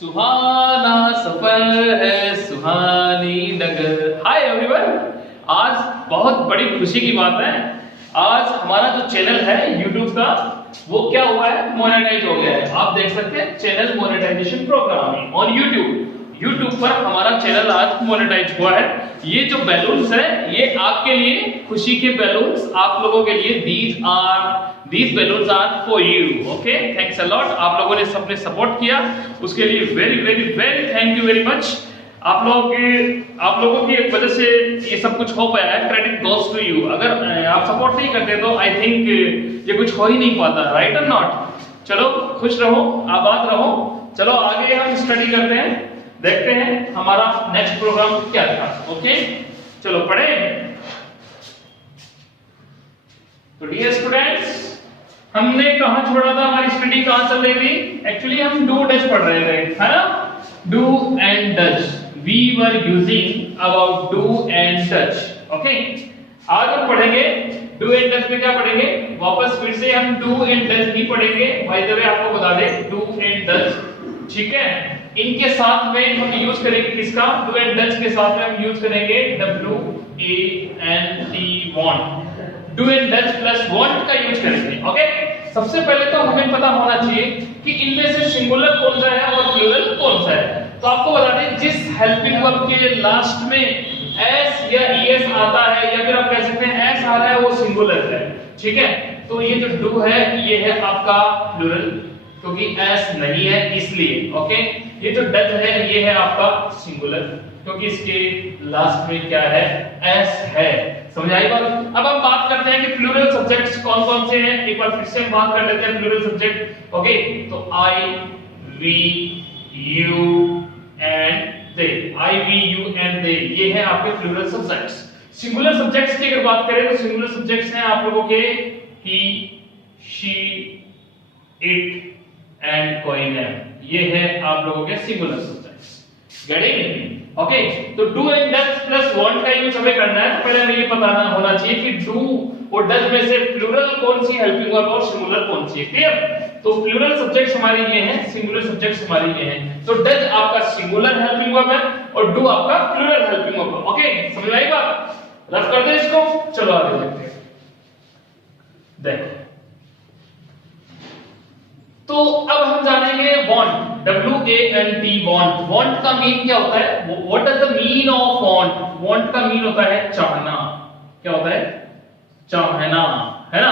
सुहाना सफर है सुहानी डगर। Hi everyone, आज बहुत बड़ी खुशी की बात है। आज हमारा जो चैनल है YouTube का वो क्या हुआ है, मोनेटाइज हो गया है। आप देख सकते हैं channel monetization program on YouTube पर हमारा चैनल आज मोनेटाइज हुआ है। ये जो बैलून्स है ये आपके लिए खुशी के बैलून्स, आप लोगों के लिए these balloons are for you. Okay, thanks a lot। आप लोगों ने सबने सपोर्ट किया, उसके लिए very thank you very much। आप लोगों की एक वजह से ये सब कुछ हो पाया है। Credit goes to you. अगर आप सपोर्ट नहीं करते तो आई थिंक ये कुछ हो ही नहीं पाता, राइट और नॉट। चलो खुश रहो, आबाद रहो। चलो आगे हम स्टडी करते हैं, देखते हैं हमारा नेक्स्ट प्रोग्राम क्या था। ओके चलो पढ़े। तो डियर स्टूडेंट्स, हमने कहां छोड़ा था, हमारी स्टडी कहां चल रही थी। एक्चुअली हम डू डच पढ़ रहे थे, है ना। Do and Dutch, we were using about do and Dutch. Okay, आज हम पढ़ेंगे डू एंड डच में। क्या पढ़ेंगे, वापस फिर से हम डू एंड डच नहीं पढ़ेंगे। बाय द वे आपको बता दें, डू एंड डच, ठीक है, इनके साथ में हम यूज करेंगे किसका, डू एंड डच के साथ में हम यूज करेंगे WANT, want. Do and Dutch plus want का यूज करेंगे। ओके, सबसे पहले तो हमें पता होना चाहिए कि इनमें से सिंगुलर कौन सा है और प्लूरल कौन सा है। तो आपको बता दें, जिस हेल्पिंग वर्ब के लास्ट में एस या ईएस आता है या फिर आप कह सकते हैं एस आ रहा है, वो सिंगुलर है, ठीक है। तो ये जो डू है ये है आपका प्लूरल, क्योंकि एस नहीं है इसलिए। ओके, ये जो डच है ये है आपका सिंगुलर, क्योंकि इसके लास्ट में क्या है, एस है। समझ आई बात। अब हम बात करते हैं कि प्लूरल सब्जेक्ट्स कौन कौन से हैं। एक बार फिर से हम बात कर लेते हैं प्लूरल सब्जेक्ट। ओके, तो I, we, you and they. I, we, you and they, ये है आपके प्लूरल सब्जेक्ट्स। सिंगुलर सब्जेक्ट्स की अगर बात करें तो सिंगुलर सब्जेक्ट्स हैं आप लोगों के ही, शी, इट एंड कोई नेम। ये है आप लोगों के सिंगुलर सब्जेक्ट्स। गेटिंग? ओके, तो do and Dutch plus want का यूज हमें करना है। तो पहले हमें ये पता होना चाहिए कि डू और डच में से प्लूरल कौन सी हेल्पिंग वर्ब और सिंगुलर कौन सी है। क्लियर? तो प्लूरल सब्जेक्ट्स हमारे ये हैं, सिंगुलर सब्जेक्ट्स हमारे ये हैं। तो डच आपका सिंगुलर हेल्पिंग वर्ब है और डू आपका प्लूरल हेल्पिंग वर्ब है। ओके, समझ आई बात। रफ कर दे इसको, चलो आगे देखते हैं। देखो, तो अब हम जानेंगे वांट, WANT, वांट। वांट का मीन क्या होता है, what is the mean of want. Want का मीन होता है चाहना। क्या होता है, चाहना, है ना।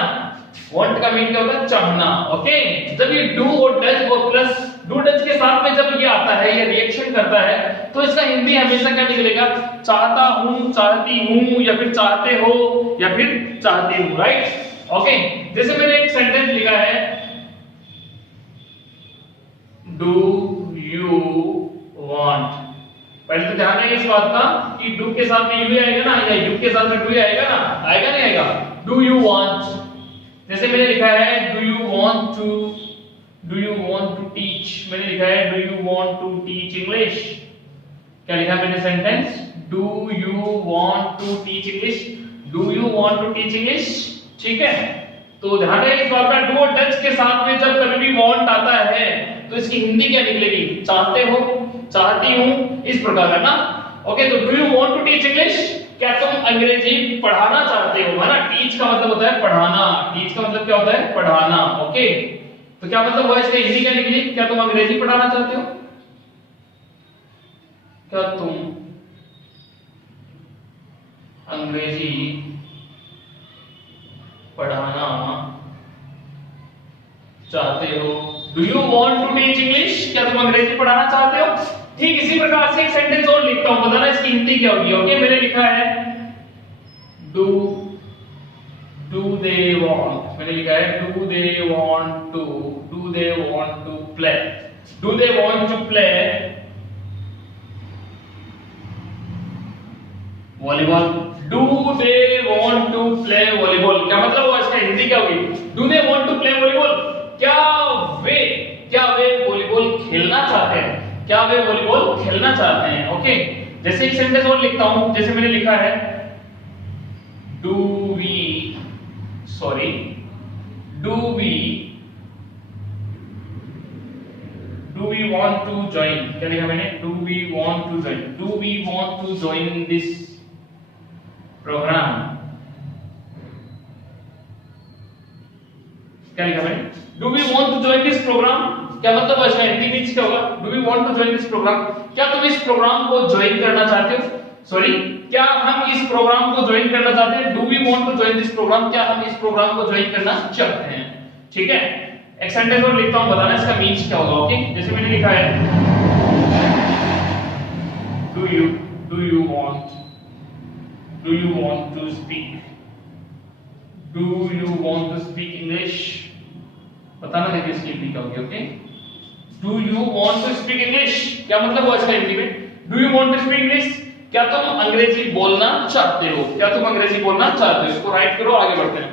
वांट का मीन क्या होता है, चाहना। ओके, जब ये डू और डच और प्लस डू डच के साथ में जब ये आता है, ये रिएक्शन करता है, तो इसका हिंदी हमेशा क्या निकलेगा, चाहता हूं, चाहती हूं, या फिर चाहते हो, या फिर चाहती हूं, राइट। ओके, जैसे मैंने एक सेंटेंस लिखा है, डू यू वांट। पहले तो ध्यान है इस बात का कि डू के साथ में यू आएगा ना, या यू के साथ में डू आएगा ना, आएगा नहीं आएगा। डू यू वांट, जैसे मैंने लिखा है do you want to teach. मैंने लिखा है do you want to teach English. क्या लिखा मैंने sentence, do you want to teach English. Do you want to teach English, ठीक है। तो ध्यान है इस बात का, डू और डच के साथ में जब कभी भी वांट आता है तो इसकी हिंदी क्या निकलेगी, चाहते हो, चाहती हूं, इस प्रकार है ना। ओके, तो do you want to teach English, क्या तुम अंग्रेजी पढ़ाना चाहते हो, है ना। टीच का मतलब होता है पढ़ाना, टीच का मतलब क्या होता है, पढ़ाना। ओके, तो क्या मतलब हुआ इसकी हिंदी क्या निकली, क्या तुम अंग्रेजी पढ़ाना चाहते हो, क्या तुम अंग्रेजी पढ़ाना चाहते हो। Do you want to teach English, क्या तुम अंग्रेजी पढ़ाना चाहते हो। ठीक इसी प्रकार से एक सेंटेंस और लिखता हूं, बताना इसकी हिंदी क्या होगी। ओके, मैंने लिखा है डू दे वांट। मैंने लिखा है do they want to play. Do they want to play volleyball. Do they want to play volleyball, क्या मतलब हुआ इसका हिंदी क्या होगी, do they want to play volleyball, क्या वे वॉलीबॉल खेलना चाहते हैं, क्या वे वॉलीबॉल खेलना चाहते हैं। ओके, जैसे एक सेंटेंस और लिखता हूं, जैसे मैंने लिखा है do we do we want to join, क्या लिखा मैंने, do we want to join, do we want to join this program, क्या लिखा मैंने, do we want to join this program, क्या मतलब है इसका हिंदी मींस क्या होगा, do we want to join this program, क्या तुम इस प्रोग्राम को ज्वाइन करना चाहते हो, सॉरी क्या हम इस प्रोग्राम को ज्वाइन करना चाहते हैं, do we want to join this program, क्या हम इस प्रोग्राम को ज्वाइन करना चाहते हैं, ठीक है। एक सेंटेंस और लिखता हूं, बताना इसका मींस क्या होगा, ओके। जैसे मैंने लिखा है do you want to speak, do you want to speak English, बताना देखिए इसकी हिंदी क्या होगी, okay. Do you want to speak English, क्या मतलब हुआ इसका हिंदी में, do you want to speak English, क्या तुम अंग्रेजी बोलना चाहते हो, क्या तुम अंग्रेजी बोलना चाहते हो, इसको राइट करो, आगे बढ़ते हैं।